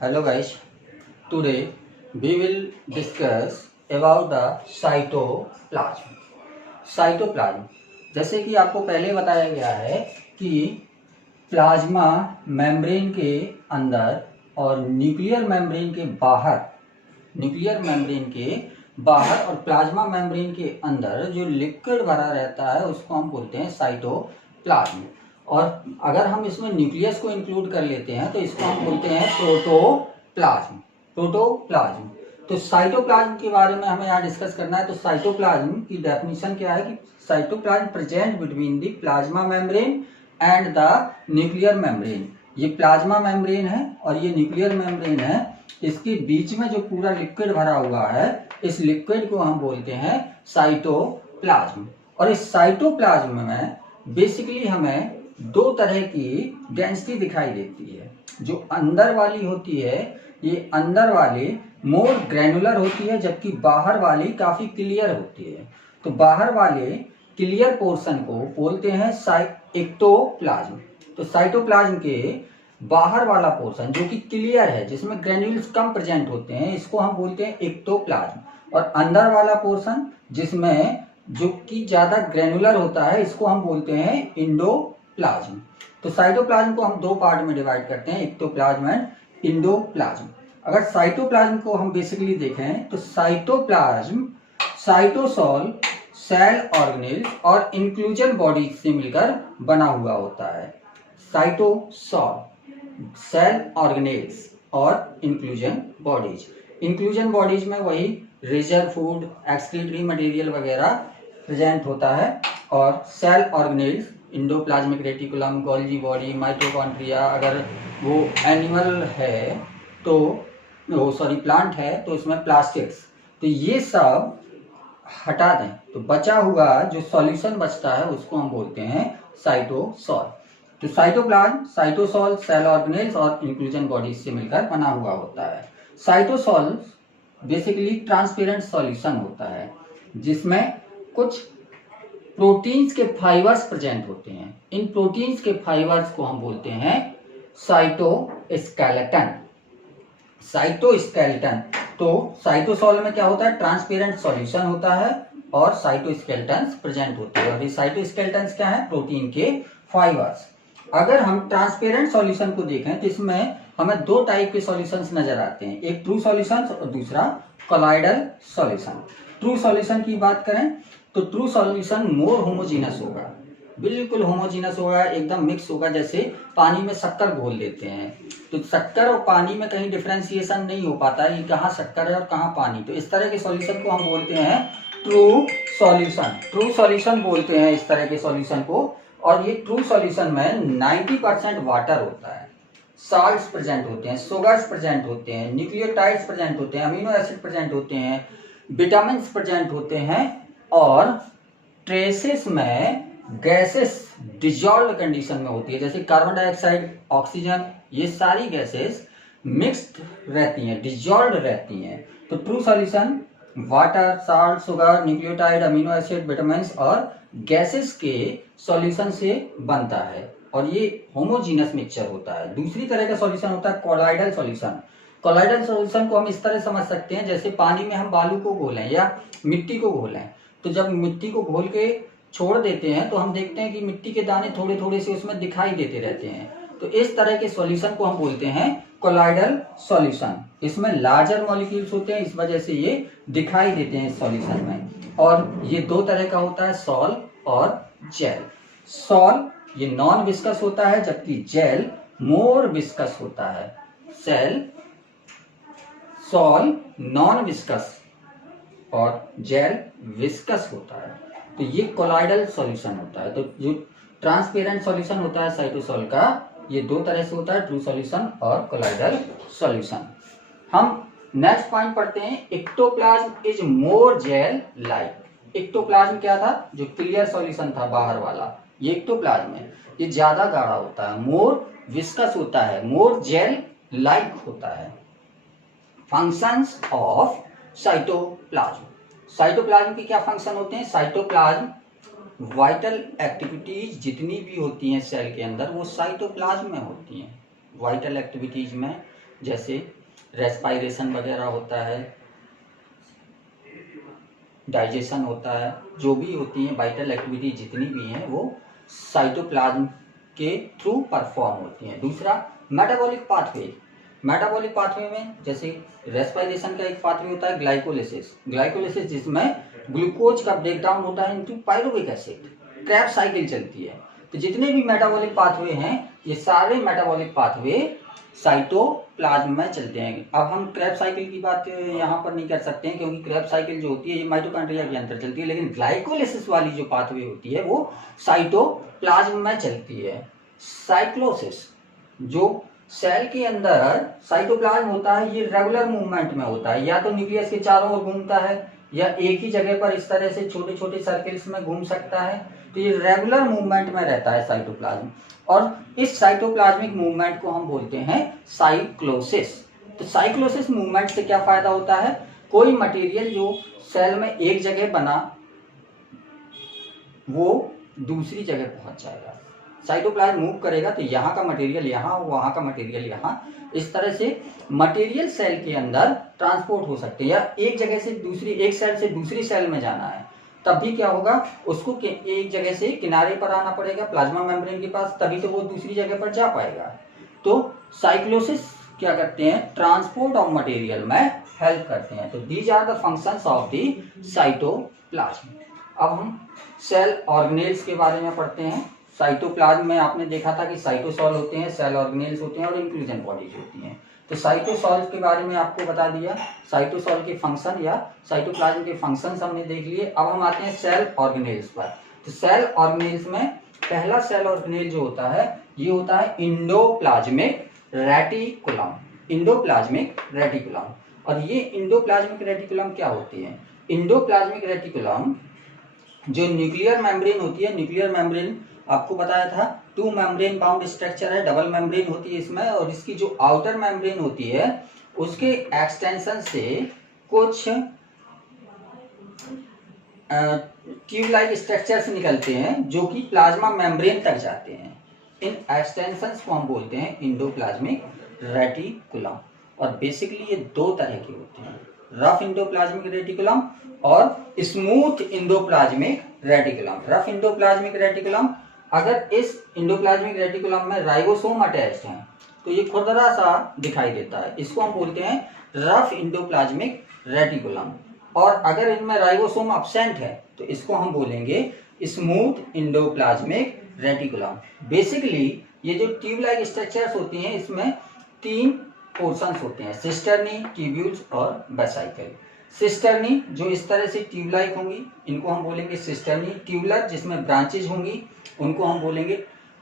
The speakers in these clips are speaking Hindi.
Hello guys, today we will discuss about the cytoplasm. Cytoplasm जैसे कि आपको पहले बताया गया है कि प्लाज्मा मेम्ब्रेन के अंदर और न्यूक्लियर मेम्ब्रेन के बाहर और प्लाज्मा मेम्ब्रेन के अंदर जो लिक्विड भरा रहता है उसको हम बोलते हैं साइटोप्लाज्म। और अगर हम इसमें न्यूक्लियस को इंक्लूड कर लेते हैं तो इसको हम बोलते हैं प्रोटोप्लाज्म। तो साइटोप्लाज्म के बारे में हमें यहाँ डिस्कस करना है। तो साइटोप्लाज्म की डेफिनेशन क्या है कि cytoplasm present between the plasma membrane and the nuclear membrane. ये प्लाज्मा मेम्ब्रेन है और ये न्यूक्लियर मेम्ब्रेन है। इसके बीच में जो पूरा लिक्विड भरा हुआ है इस लिक्विड को हम बोलते हैं साइटोप्लाज्म। और इस साइटोप्लाज्म में बेसिकली हमें दो तरह की डेंसिटी दिखाई देती है। जो अंदर वाली होती है ये अंदर वाली मोर ग्रैनुलर होती है, जबकि बाहर वाली काफी क्लियर होती है। तो बाहर वाले क्लियर पोर्शन को बोलते हैं एक्टोप्लाज्म। तो साइटोप्लाज्म के बाहर वाला पोर्शन जो कि क्लियर है, जिसमें ग्रैन्यूल्स कम प्रेजेंट होते हैं, इसको हम बोलते हैं एक्टोप्लाज्म। और अंदर वाला पोर्शन जिसमें जो कि ज्यादा ग्रैनुलर होता है इसको हम बोलते हैं इंडोप्लाज्म। तो साइटोप्लाज्म को हम दो पार्ट में डिवाइड करते हैं, एक्टोप्लाज्म एंड इंडोप्लाज्म। अगर साइटोप्लाज्म को हम बेसिकली देखें तो साइटोप्लाज्म साइटोसोल, सेल ऑर्गेनेल और इंक्लूजन बॉडीज से मिलकर बना हुआ होता है। साइटोसोल, सेल ऑर्गेनेल्स और इंक्लूजन बॉडीज में वही रिजर्व फूड, एक्सक्रीटरी मटेरियल वगैरह प्रेजेंट होता है। और cell organelles endoplasmic reticulum, Golgi body, mitochondria, अगर वो एनिमल है तो प्लांट है तो उसमें प्लास्टिक्स। तो ये सब हटा दें तो बचा हुआ जो सॉल्यूशन बचता है उसको हम बोलते हैं साइटोसोल। तो साइटोप्लाज्म साइटोसोल, सेल ऑर्गेनेल्स और इंक्लूजन बॉडीज से मिलकर बना हुआ होता है। साइटोसोल बेसिकली ट्रांसपेरेंट सॉल्यूशन होता है जिसमें कुछ प्रोटीन्स के फाइबर्स प्रेजेंट होते हैं। इन प्रोटीन्स के फाइबर्स को हम बोलते हैं साइटोस्केलेटन। तो साइटोसोल में क्या होता है, ट्रांसपेरेंट सॉल्यूशन होता है और साइटोस्केलेटन्स प्रेजेंट होते हैं। और ये साइटोस्केलेटन्स क्या है, प्रोटीन के फाइबर्स। अगर हम ट्रांसपेरेंट सॉल्यूशन को देखें तो इसमें हमें दो टाइप के सॉल्यूशंस नजर आते हैं, एक ट्रू सॉल्यूशन और दूसरा कोलाइडल सॉल्यूशन। ट्रू सॉल्यूशन की बात करें तो ट्रू सॉल्यूशन मोर होमोजीनस होगा, बिल्कुल होमोजीनस होगा, एकदम मिक्स होगा। जैसे पानी में शक्कर घोल लेते हैं तो शक्कर और पानी में कहीं डिफरेंशिएशन नहीं हो पाता है, कहाँ शक्कर है और कहाँ पानी। तो इस तरह के सॉल्यूशन को हम बोलते हैं ट्रू सॉल्यूशन बोलते हैं इस तरह के सॉल्यूशन को। और ये ट्रू सॉल्यूशन में 90% वाटर होता है, साल्ट्स प्रेजेंट होते हैं, शुगर्स प्रेजेंट होते हैं, न्यूक्लियोटाइड्स प्रेजेंट होते हैं, अमीनो एसिड प्रेजेंट होते हैं, विटामिन प्रेजेंट होते हैं और ट्रेसेस में गैसेस डिजॉल्व कंडीशन में होती है। जैसे कार्बन डाइऑक्साइड, ऑक्सीजन, ये सारी गैसेस मिक्स्ड रहती हैं, डिजॉल्व रहती हैं। तो true solution water, salt, sugar, nucleotide, amino acid, vitamin और गैसेस के सॉल्यूशन से बनता है और ये होमोजीनस मिक्सचर होता है। दूसरी तरह का सॉल्यूशन होता है कोलाइडल सॉल्यूशन। कोलाइडल सॉल्यूशन को हम इस तरह समझ सकते हैं, जैसे पानी में हम बालू को घोलें या मिट्टी को घोलें, तो जब मिट्टी को घोल के छोड़ देते हैं तो हम देखते हैं कि मिट्टी के दाने थोड़े थोड़े से उसमें दिखाई देते रहते हैं। तो इस तरह के सॉल्यूशन को हम बोलते हैं कोलाइडल सॉल्यूशन। इसमें लार्जर मॉलिक्यूल्स होते हैं, इस वजह से ये दिखाई देते हैं इस सॉल्यूशन में। और ये दो तरह का होता है, सॉल और जेल। सॉल ये नॉन विस्कस होता है जबकि जेल मोर विस्कस होता है। सॉल नॉन विस्कस और जेल विस्कस होता है। तो ये कोलाइडल सॉल्यूशन होता है। तो जो ट्रांसपेरेंट सॉल्यूशन होता है साइटोसोल का, ये दो तरह से होता है, ट्रू सॉल्यूशन और कोलाइडल सॉल्यूशन। हम नेक्स्ट पॉइंट पढ़ते हैं, ectoplasm is more gel like. Ectoplasm क्या था, जो क्लियर सॉल्यूशन था बाहर वाला, ये एक्टोप्लाज्म है, ये ज्यादा गाढ़ा होता है, मोर विस्कस होता है, मोर जेल लाइक होता है। Functions of cytoplasm. साइटोप्लाज्म के क्या फंक्शन होते हैं, साइटोप्लाज्म वाइटल एक्टिविटीज जितनी भी होती हैं सेल के अंदर वो साइटोप्लाज्म में होती हैं। वाइटल एक्टिविटीज में जैसे रेस्पायरेशन वगैरह होता है, डाइजेशन होता है, जो भी होती हैं वाइटल एक्टिविटी जितनी भी हैं वो साइटोप्लाज्म के थ्रू परफॉर्म होती हैं। दूसरा मेटाबॉलिक पाथवे। मेटाबॉलिक पाथवे में जैसे रेस्पायरेशन का एक पाथवे होता है ग्लाइकोलिसिस जिसमें ग्लूकोज का ब्रेकडाउन होता है into pyruvic acid, crabs cycle चलती है। तो जितने भी मेटाबॉलिक पाथवे हैं ये सारे मेटाबॉलिक पाथवे साइटोप्लाज्म में चलते हैं। अब हम क्रेब्स साइकिल की बात यहाँ पर नहीं कर सकते हैं क्योंकि क्रेब्स साइकिल जो होती है ये माइटोकॉन्ड्रिया के अंदर चलती है, लेकिन ग्लाइकोलिसिस वाली जो पाथवे होती है वो साइटोप्लाज्म में चलती है। साइक्लोसिस जो सेल के अंदर साइटोप्लाज्म होता है ये रेगुलर मूवमेंट में होता है, या तो न्यूक्लियस के चारों ओर घूमता है या एक ही जगह पर इस तरह से छोटे छोटे सर्किल्स में घूम सकता है। तो ये रेगुलर मूवमेंट में रहता है साइटोप्लाज्म, और इस साइटोप्लाज्मिक मूवमेंट को हम बोलते हैं साइक्लोसिस। तो साइक्लोसिस मूवमेंट से क्या फायदा होता है, कोई मटेरियल जो सेल में एक जगह बना वो दूसरी जगह पहुंच जाएगा। साइटोप्लाज्म मूव करेगा तो यहाँ का मटेरियल यहाँ, वहाँ का मटेरियल यहाँ, इस तरह से मटेरियल सेल के अंदर ट्रांसपोर्ट हो सकते हैं। या एक जगह से दूसरी, एक सेल से दूसरी सेल में जाना है तब भी क्या होगा, उसको एक जगह से किनारे पर आना पड़ेगा प्लाज्मा मेम्ब्रेन के पास, तभी तो वो दूसरी जगह पर जा पाएगा। तो साइक्लोसिस क्या करते हैं, ट्रांसपोर्ट ऑफ मटेरियल में हेल्प करते हैं। तो these are the functions of the cytoplasm. अब हम सेल ऑर्गेनेल्स के बारे में पढ़ते हैं। साइटोप्लाज्म में आपने देखा था कि साइटोसॉल होते हैं, सेल ऑर्गेनेल्स होते हैं और इंक्लूजन बॉडीज होती हैं। तो साइटोसॉल के बारे में आपको बता दिया, साइटोसॉल के फंक्शन या साइटोप्लाज्म के फंक्शंस हमने देख लिए। अब हम आते हैं सेल ऑर्गेनेल्स पर। तो सेल ऑर्गेनेल्स में पहला सेल ऑर्गेनेल जो होता है ये होता है इंडोप्लाज्मिक रेटिकुलम। Endoplasmic reticulum. और ये इंडोप्लाज्मिक रेटिकुलम क्या होती है, इंडोप्लाज्मिक रेटिकुलम जो न्यूक्लियर मेम्ब्रेन होती है, न्यूक्लियर मेम्ब्रेन आपको बताया था 2 मेम्ब्रेन बाउंड स्ट्रक्चर है, डबल मेम्ब्रेन होती है इसमें, और इसकी जो आउटर मेम्ब्रेन होती है उसके एक्सटेंशन से कुछ ट्यूब लाइक स्ट्रक्चर्स निकलते हैं जो कि प्लाज्मा मेम्ब्रेन तक जाते हैं। इन एक्सटेंशंस को हम बोलते हैं इंडोप्लाज्मिक रेटिकुलम। और बेसिकली ये 2 तरह के होते हैं, रफ इंडोप्लाज्मिक रेटिकुलम और smooth endoplasmic reticulum. Rough endoplasmic reticulum, अगर इस इंडोप्लाज्मिक रेटिकुलम में राइबोसोम अटैच्ड हैं तो ये खुरदरा सा दिखाई देता है, इसको हम बोलते हैं रफ इंडोप्लाज्मिक रेटिकुलम। और अगर इनमें राइबोसोम अब्सेंट है तो इसको हम बोलेंगे स्मूथ इंडोप्लाज्मिक रेटिकुलम। बेसिकली ये जो ट्यूब लाइक स्ट्रक्चर्स होती हैं इसमें 3 पोर्शंस होते हैं, सिस्टर्नी, ट्यूब्यूल्स और वेसाइकल। सिस्टर्नी जो इस तरह से ट्यूब लाइक होंगी इनको हम बोलेंगे सिस्टर्नी। ट्यूबुलर जिसमें ब्रांचेज होंगी उनको हम बोलेंगे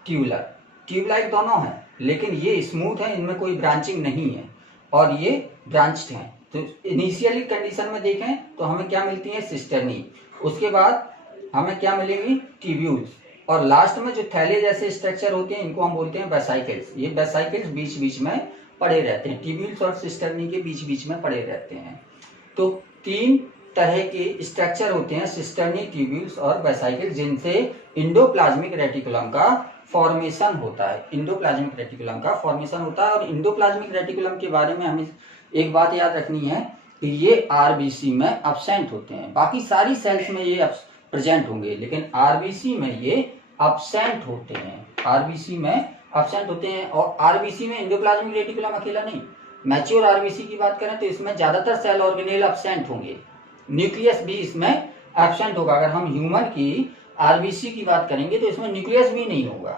ट्यूबुलर। ट्यूब लाइक दोनों हैं लेकिन ये स्मूथ है, इनमें कोई ब्रांचिंग नहीं है और ये ब्रांच्ड हैं। तो इनिशियली कंडीशन में देखें तो हमें क्या मिलती है, सिस्टर्नी, उसके बाद हमें क्या मिलेगी, ट्यूब्यूल्स, और लास्ट में जो थैले जैसे स्ट्रक्चर होते हैं इनको हम बोलते हैं वेसाइकल्स। ये वेसाइकल्स बीच बीच में पड़े रहते हैं, ट्यूब्यूल्स और सिस्टर्नी के बीच बीच में पड़े रहते हैं। तो 3 तरह के स्ट्रक्चर होते हैं, सिस्टर्नी, ट्यूब्यूल्स और वेसाइकल, जिनसे इंडोप्लाज्मिक रेटिकुलम का फॉर्मेशन होता है। इंडोप्लाज्मिक रेटिकुलम का फॉर्मेशन होता है। और इंडोप्लाज्मिक रेटिकुलम के बारे में हमें एक बात याद रखनी है कि ये आरबीसी में अब्सेंट होते हैं, बाकी सारी सेल्स में ये प्रेजेंट होंगे लेकिन आरबीसी में ये अब्सेंट होते हैं। आरबीसी में अब्सेंट होते हैं। और आरबीसी में इंडोप्लाज्मिक रेटिकुलम अकेला नहीं, मैच्योर आरबीसी की बात करें तो इसमें ज्यादातर सेल ऑर्गेनेल अब्सेंट होंगे, न्यूक्लियस भी इसमें एब्सेंट होगा। अगर हम ह्यूमन की आरबीसी की बात करेंगे तो इसमें न्यूक्लियस भी नहीं होगा।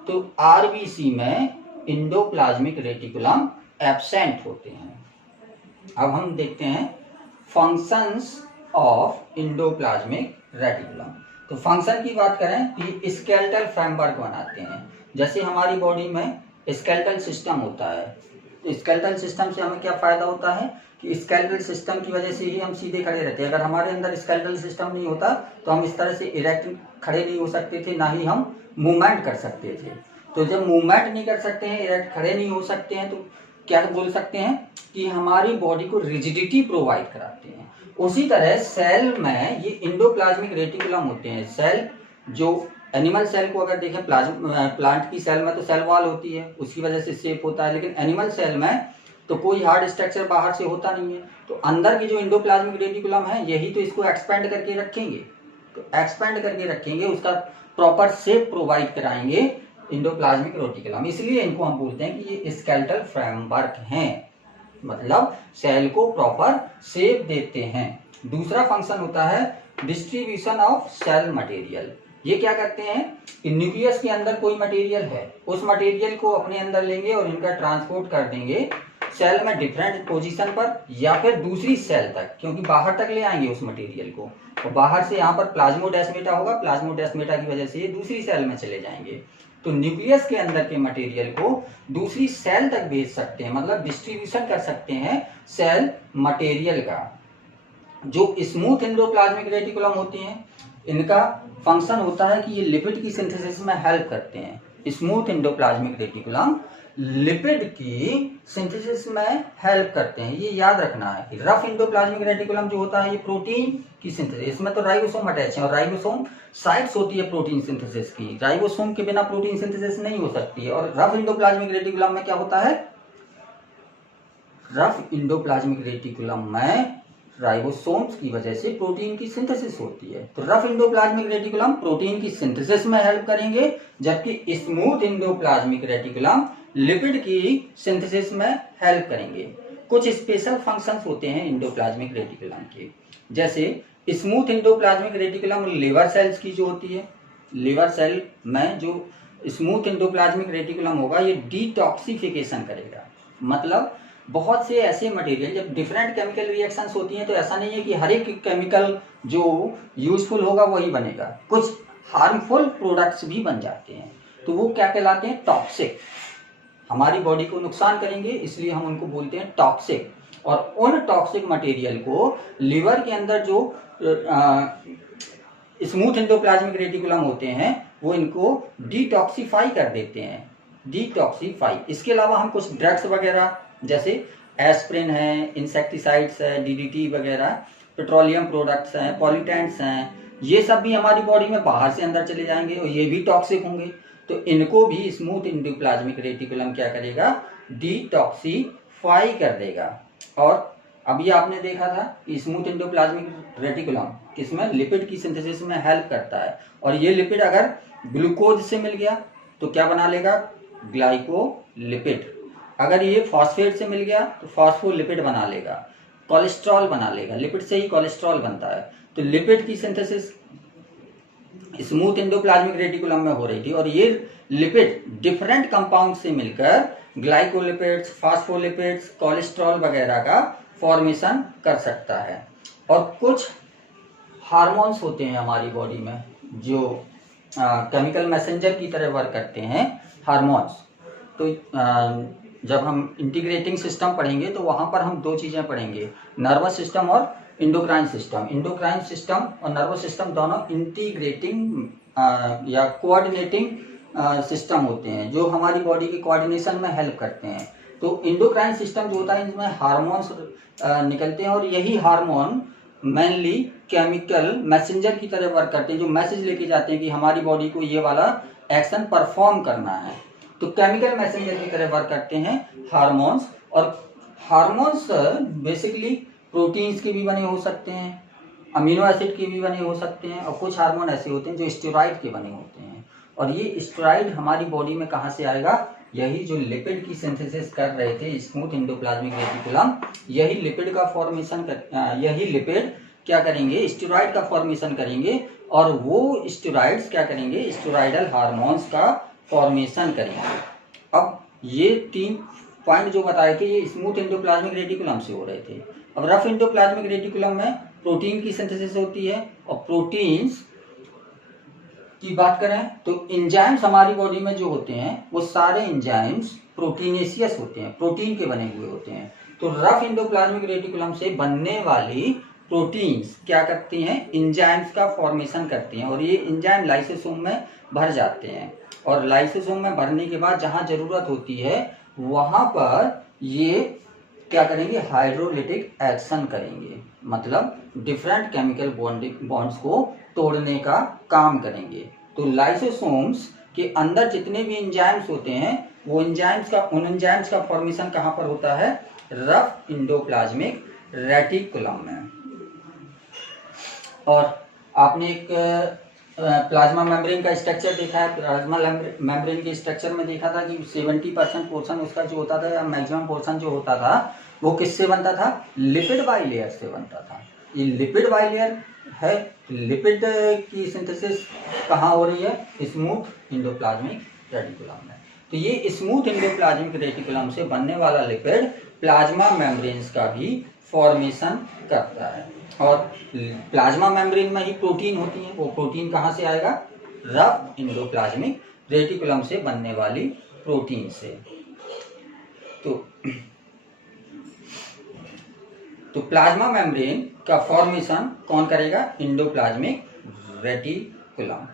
तो आरबीसी में इंडोप्लाज्मिक रेटिकुलम एब्सेंट होते हैं। अब हम देखते हैं फंक्शंस ऑफ इंडोप्लाज्मिक रेटिकुलम। तो फंक्शन की बात करें कि स्केलेटल फ्रेमवर्क बनाते हैं। जैसे हमारी बॉडी में स्केलेटल सिस्टम होता है, तो स्केलेटल सिस्टम से हमें क्या फायदा होता है कि स्केलेटल सिस्टम की वजह से ही हम सीधे खड़े रहते हैं। अगर हमारे अंदर स्केलेटल सिस्टम नहीं होता तो हम इस तरह से इरेक्ट खड़े नहीं हो सकते थे, ना ही हम मूवमेंट कर सकते थे। तो जब मूवमेंट नहीं कर सकते हैं, इरेक्ट खड़े नहीं हो सकते हैं, तो क्या बोल सकते हैं कि हमारी बॉडी को रिजिडिटी प्रोवाइड कराते हैं। उसी तरह सेल में ये इंडोप्लाज्मिक रेटिकुलम होते हैं। सेल जो एनिमल सेल को अगर देखें, प्लांट की सेल में तो सेल वॉल होती है, उसकी वजह से शेप होता है, लेकिन एनिमल सेल में तो कोई हार्ड स्ट्रक्चर बाहर से होता नहीं है, तो अंदर की जो इंडोप्लाज्मिक रेटिकुलम है यही तो इसको एक्सपेंड करके रखेंगे, तो एक्सपेंड करके रखेंगे, उसका प्रॉपर शेप प्रोवाइड कराएंगे इंडोप्लाज्मिक रेटिकुलम, इसलिए इनको हम बोलते हैं कि ये स्केलेटल फ्रेमवर्क हैं, मतलब सेल को प्रॉपर शेप देते हैं। दूसरा फंक्शन होता है डिस्ट्रीब्यूशन ऑफ सेल मटेरियल। ये क्या करते हैं कि न्यूक्लियस के अंदर कोई मटेरियल है, उस मटेरियल को अपने अंदर लेंगे और इनका ट्रांसपोर्ट कर देंगे सेल में डिफरेंट पोजीशन पर या फिर दूसरी सेल तक, क्योंकि बाहर तक ले आएंगे उस मटेरियल को, और बाहर से यहाँ पर प्लाज्मोडेस्माटा होगा, प्लाज्मोडेस्माटा की वजह से ये दूसरी सेल में चले जाएंगे। तो न्यूक्लियस के अंदर के मटेरियल को दूसरी सेल तक भेज सकते हैं, मतलब डिस्ट्रीब्यूशन कर सकते हैं सेल मटेरियल का। जो स्मूथ एंडोप्लाज्मिक रेटिकुलम होती हैं, इनका फंक्शन होता है कि ये लिपिड की सिंथेसिस में हेल्प करते हैं। स्मूथ एंडोप्लाज्मिक रेटिकुलम लिपिड की सिंथेसिस में हेल्प करते हैं, ये याद रखना है कि रफ एंडोप्लाज्मिक रेटिकुलम जो होता है ये प्रोटीन की सिंथेसिस, इसमें तो राइबोसोम अटैच है और राइबोसोम साइट्स होती है प्रोटीन सिंथेसिस की, राइबोसोम के बिना प्रोटीन सिंथेसिस नहीं हो सकती है। और रफ एंडोप्लाज्मिक रेटिकुलम में क्या होता है, रफ एंडोप्लाज्मिक रेटिकुलम में राइबोसोम्स की वजह से प्रोटीन की सिंथेसिस होती है, तो रफ एंडोप्लाज्मिक रेटिकुलम प्रोटीन की सिंथेसिस में हेल्प करेंगे, जबकि स्मूथ एंडोप्लाज्मिक रेटिकुलम लिपिड की सिंथेसिस में हेल्प करेंगे। कुछ स्पेशल फंक्शंस होते हैं एंडोप्लाज्मिक रेटिकुलम के, जैसे smooth endoplasmic reticulum liver cells की जो होती है, लिवर सेल में जो स्मूथ एंडोप्लाज्मिक रेटिकुलम होगा ये डिटॉक्सिफिकेशन करेगा, मतलब बहुत से ऐसे मटेरियल, जब डिफरेंट केमिकल रिएक्शंस होती हैं तो ऐसा नहीं है कि हर एक केमिकल जो यूजफुल होगा वही बनेगा, कुछ हार्मफुल प्रोडक्ट्स भी बन जाते हैं, तो वो क्या कहलाते हैं, टॉक्सिक, हमारी बॉडी को नुकसान करेंगे, इसलिए हम उनको बोलते हैं टॉक्सिक। और उन टॉक्सिक मटेरियल को लिवर के अंदर जो स्मूथ एंडोप्लाज्मिक रेटिकुलम होते हैं वो इनको डिटॉक्सिफाई कर देते हैं, डिटॉक्सिफाई। इसके अलावा हम कुछ ड्रग्स वगैरह जैसे एस्प्रिन है, इंसेक्टिसाइड्स है, डीडीटी वगैरह, पेट्रोलियम प्रोडक्ट्स हैं, पॉल्यूटेंट्स हैं, ये सब भी हमारी बॉडी में बाहर से अंदर चले जाएंगे और ये भी टॉक्सिक होंगे, तो इनको भी स्मूथ एंडोप्लाज्मिक रेटिकुलम क्या करेगा, डिटॉक्सिफाई कर देगा। और अभी आपने देखा था कि स्मूथ एंडोप्लाज्मिक रेटिकुलम किसमें, लिपिड की सिंथेसिस में हेल्प करता है, और ये लिपिड अगर ग्लूकोज से मिल गया तो क्या बना लेगा, ग्लाइकोलिपिड, अगर ये फॉस्फेट से मिल गया तो फॉस्फोलिपिड बना लेगा, कोलेस्ट्रॉल बना लेगा, लिपिड से ही कोलेस्ट्रॉल बनता है। तो लिपिड की सिंथेसिस स्मूथ एंडोप्लाज्मिक रेटिकुलम में हो रही थी, और ये लिपिड डिफरेंट कंपाउंड से मिलकर ग्लाइकोलिपिड्स, फॉस्फोलिपिड्स, कोलेस्ट्रॉल वगैरह का फॉर्मेशन कर सकता है। और कुछ हार्मोन्स होते हैं हमारी बॉडी में जो केमिकल मैसेंजर की तरह वर्क करते हैं, हार्मोन्स। तो जब हम इंटीग्रेटिंग सिस्टम पढ़ेंगे तो वहां पर हम दो चीजें पढ़ेंगे, नर्वस सिस्टम और इंडोक्राइन सिस्टम। इंडोक्राइन सिस्टम और नर्वस सिस्टम दोनों इंटीग्रेटिंग या कोऑर्डिनेटिंग सिस्टम होते हैं जो हमारी बॉडी के कोऑर्डिनेशन में हेल्प करते हैं। तो इंडोक्राइन सिस्टम जो होता है इसमें हार्मोन्स निकलते हैं, और यही हार्मोन मेनली केमिकल मैसेंजर की तरह वर्क करते हैं, जो मैसेज लेके जाते हैं कि हमारी बॉडी को ये वाला एक्शन परफॉर्म करना है। तो केमिकल मैसेंजर की तरह वर्क करते हैं हार्मोन्स। और हार्मोन्स बेसिकली प्रोटीन्स के भी बने हो सकते हैं, अमीनो एसिड के भी बने हो सकते हैं, और कुछ हार्मोन ऐसे होते हैं जो स्टेरॉइड के बने होते हैं। और ये स्टेरॉइड हमारी बॉडी में कहाँ से आएगा, यही जो लिपिड की सिंथेसिस कर रहे थे स्मूथ एंडोप्लाज्मिक रेटिकुलम, यही लिपिड का फॉर्मेशन यही लिपिड क्या करेंगे, स्टेरॉइड का फॉर्मेशन करेंगे, और वो स्टेरॉइड्स क्या करेंगे, स्टेरॉइडल हार्मोन्स का फॉर्मेशन करेंगे। अब ये 3 पॉइंट जो बताए थे ये स्मूथ एंडोप्लाज्मिक रेटिकुलम से हो रहे थे। अब रफ एंडोप्लाज्मिक रेटिकुलम में प्रोटीन की सिंथेसिस होती है, और प्रोटीन्स की बात करें तो एंजाइम्स हमारी बॉडी में जो होते हैं वो सारे एंजाइम्स प्रोटीनेशियस होते हैं, प्रोटीन के बने हुए होते हैं। तो रफ एंडोप्लाज्मिक रेटिकुलम से बनने वाली प्रोटीन्स क्या करती हैं, एंजाइम्स का फॉर्मेशन करती हैं, और ये एंजाइम लाइसोसोम में भर जाते हैं, और लाइसोसोम में भरने के बाद जहां जरूरत होती है वहां पर ये क्या करेंगे, हाइड्रोलिटिक एक्शन करेंगे, मतलब डिफरेंट केमिकल बॉन्ड्स को तोड़ने का काम करेंगे। तो लाइसोसोम्स के अंदर जितने भी एंजाइम्स होते हैं वो उन एंजाइम्स का फॉर्मेशन कहाँ पर होता है? रफ इंडोप्लाज्मिक रेटिकुलम में। और आपने एक प्लाज्मा मेम्ब्रेन का स्ट्रक्चर देखा है। प्लाज्मा मेम्ब्रेन के स्ट्रक्चर में देखा था कि 70% पोर्शन उसका जो होता था या मैक्सिमम पोर्शन जो होता था वो किससे बनता था? लिपिड बाइलेयर से बनता था। ये लिपिड बाइलेयर है। लिपिड की सिंथेसिस कहाँ हो रही है? स्मूथ इंडोप्लाज्मिक रेटिकुलम में। तो ये स्मूथ इंडोप्लाज्मिक रेटिकुलम से बनने वाला लिपिड प्लाज्मा मेम्ब्रेन्स का भी फॉर्मेशन करता है। और प्लाज्मा मेम्ब्रेन में ही प्रोटीन होती है। वो प्रोटीन कहाँ से आएगा? रफ इंडोप्लाज्मिक रेटिकुलम से बनने वाली प्रोटीन से। तो प्लाज्मा मेम्ब्रेन का फॉर्मेशन कौन करेगा? Endoplasmic reticulum.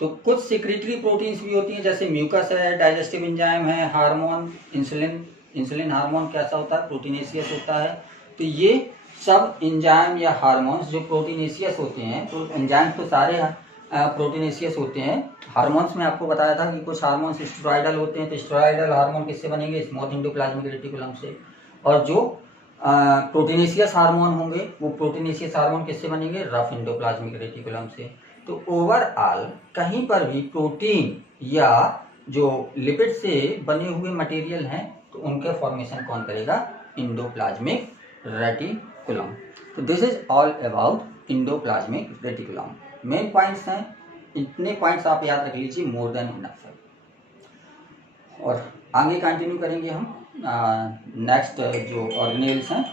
तो कुछ सिक्रेटरी प्रोटीन्स भी होती हैं, जैसे म्यूकस है, डाइजेस्टिव एंजाइम है, हार्मोन, इंसुलिन हार्मोन कैसा होता है? प्रोटीनेशियस होता है। तो ये सब एंजाइम या हार्मोन्स जो प्रोटीनेशियस होते हैं, तो एंजाइम तो सारे प्रोटीनेशियस होते हैं। हार्मोन्स में आपको बताया था कि कुछ हार्मोन्स स्टेरॉयडल होते हैं। तो स्टेरॉयडल हार्मोन किससे बनेंगे? स्मूथ इंडोप्लाज्मिक रेटिकुलम से। और जो प्रोटीनेशियस हार्मोन होंगे वो प्रोटीनेशियस हार्मोन किससे बनेंगे? रफ इंडोप्लाज्मिक रेटिकुलम से। तो ओवरऑल कहीं पर भी प्रोटीन या जो लिपिड से बने हुए मटेरियल हैं तो उनके फॉर्मेशन कौन करेगा? Endoplasmic reticulum. तो this is all about endoplasmic reticulum. Main points हैं, इतने पॉइंट्स आप याद रख लीजिए, मोर देन इनफ है। और आगे कंटिन्यू करेंगे हम नेक्स्ट जो ऑर्गेनेल्स हैं